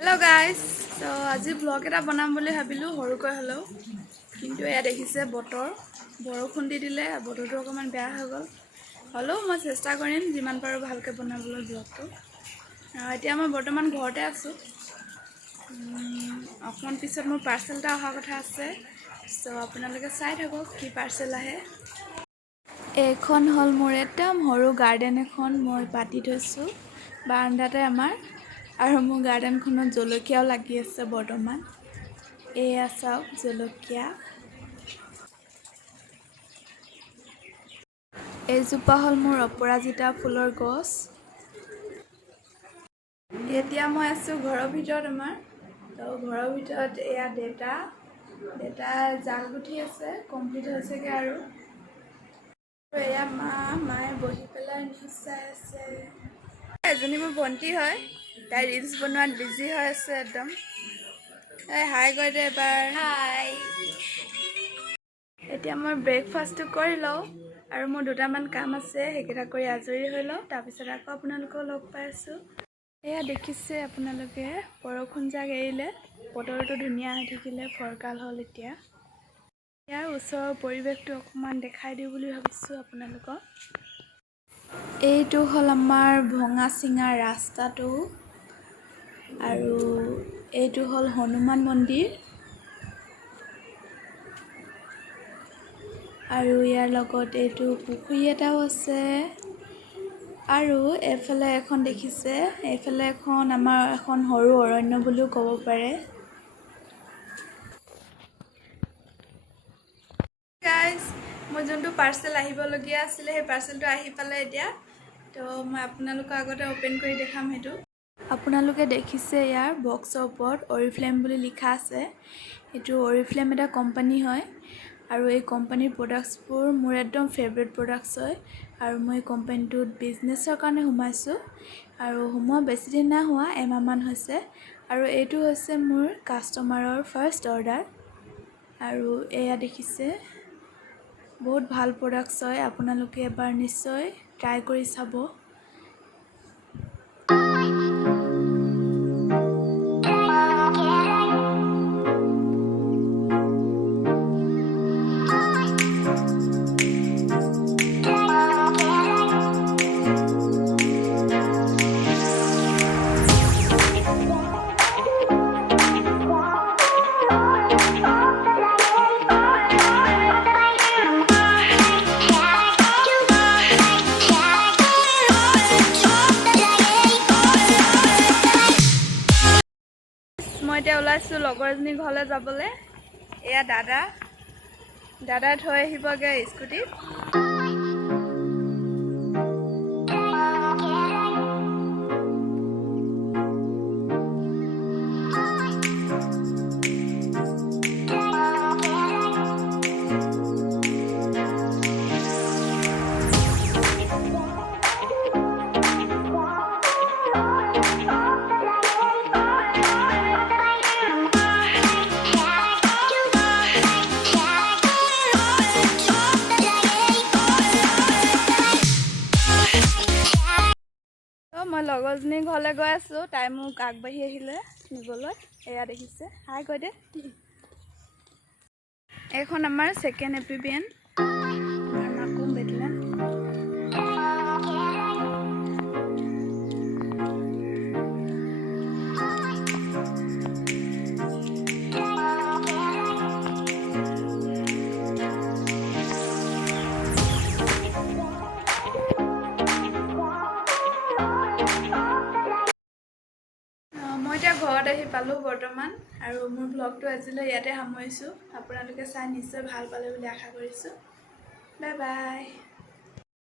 Hello guys, so আজি vlog এটা বনাম বুলি ভাবিলো হৰুকৈ হলো কিন্তু এয়া দেখিছে বৰষুণ দি দিলে বতৰটো অকমান বেয়া হৈ গল হলো মই চেষ্টা কৰিম যিমান পাৰো ভালকে বনাবলৈ vlogটো এতিয়া মই বৰ্তমান ঘৰতে আছো অকমান পিছত মোৰ পাৰ্সেল এটা অহা কথা আছে সো আপোনালোকে চাই থাকক কি পাৰ্সেল আহে এখন হল মোৰ একদম হৰু গাৰ্ডেন এখন মই পাতি থৈছো বাৰান্দাতে আমাৰ আৰু মোৰ গাৰ্ডেনখনত জলকীয়াও লাগি আছে বৰ্তমান এয়া চাওক জলকীয়া এইজোপা হল মোৰ অপৰাজিতা ফুলৰ গছ এতিয়া মই আছো ঘৰৰ ভিতৰত আমাৰ তো ঘৰৰ ভিতৰত এয়া ডেটা জাল গুঠি আছে কমপ্লিট হৈছেগে আৰু এয়া মায়ে বহি পেলাই নিউজ চাই আছে এজনী মোৰ ভন্টি হয় তাই ৰিলস বনোৱাত বিজি হৈ আছে একদম হাই কৈ দে এবাৰ হাই এতিয়া মই ব্ৰেকফাষ্টটো কৰি লওঁ আৰু মোৰ দুটামান কাম আছে সেইকেইটা কৰি আজৰি হৈ লওঁ তাৰপিছত আকৌ আপোনালোকক লগ পাই আছো এয়া দেখিছে আপোনালোকে বৰষুণ জাক এৰিলে বতৰটো ধুনীয়া হৈ থাকিলে ফৰকাল হ'ল এতিয়া ইয়াৰ ওচৰৰ পৰিৱেশটো অকমান দেখাই দিওঁ বুলি ভাবিছো আপোনালোকক এইটো হল আমাৰ ভঙা চিঙা ৰাস্তাটো আৰু এইটো হল হনুমান মন্দিৰ আৰু ইয়াৰ লগত এইটো পুখুৰী এটাও আছে আৰু এফালে এখন দেখিছে এফালে এখন আমাৰ এখন হৰু অৰণ্য বুলিও ক'ব পাৰে গাইস মই যোনটো পাৰ্সেল আহিব লগিয়া আছিল সেই পাৰ্সেলটো আহি পালে এতিয়া তো মই আপোনালোকৰ আগতে ওপেন কৰি দেখাম হেতু আপোনালোকে দেখিছে ইয়াৰ বক্সৰ ওপৰত অৰিফ্লেম বুলি লিখা আছে এটো অৰিফ্লেম এটা কোম্পানী হয় আৰু এই কোম্পানীৰ প্ৰডাক্টছবোৰ মোৰ একদম ফেভাৰিট প্ৰডাক্টছ হয় আৰু মই কোম্পানীটোত বিজনেছৰ কাৰণে সোমাইছো আৰু সোমোৱা বেছি দিন না হোৱা এমাহমান হৈছে আৰু এইটো হৈছে মোৰ কাস্টমাৰৰ ফাৰ্ষ্ট অৰ্ডাৰ আৰু এয়া দেখিছে বহুত ভাল প্ৰডাক্টছ হয় আপোনালোকে এবাৰ নিশ্চয় ট্ৰাই কৰি চাব মই এতিয়া ওলাইছো লগৰজনী ঘৰলৈ যাবলৈ এয়া দাদা থৈ আহিবগে স্কুটিত মই লগৰজনী ঘৰলৈ গৈ আছো তাই মোক আগবাঢ়ি আহিলে নিবলৈ এয়া দেখিছে হাই কৈ দে এখন আমাৰ সেকেন্ড এপিবিএন মাকুম বেটলা মই এতিয়া ঘৰত আহি পালো বৰ্তমান আৰু মোৰ ব্লগটো আজিলৈ ইয়াতে সামৰিছো আপোনালোকে চাই নিশ্চয় ভাল পালে বুলি আশা কৰিছো বাই বাই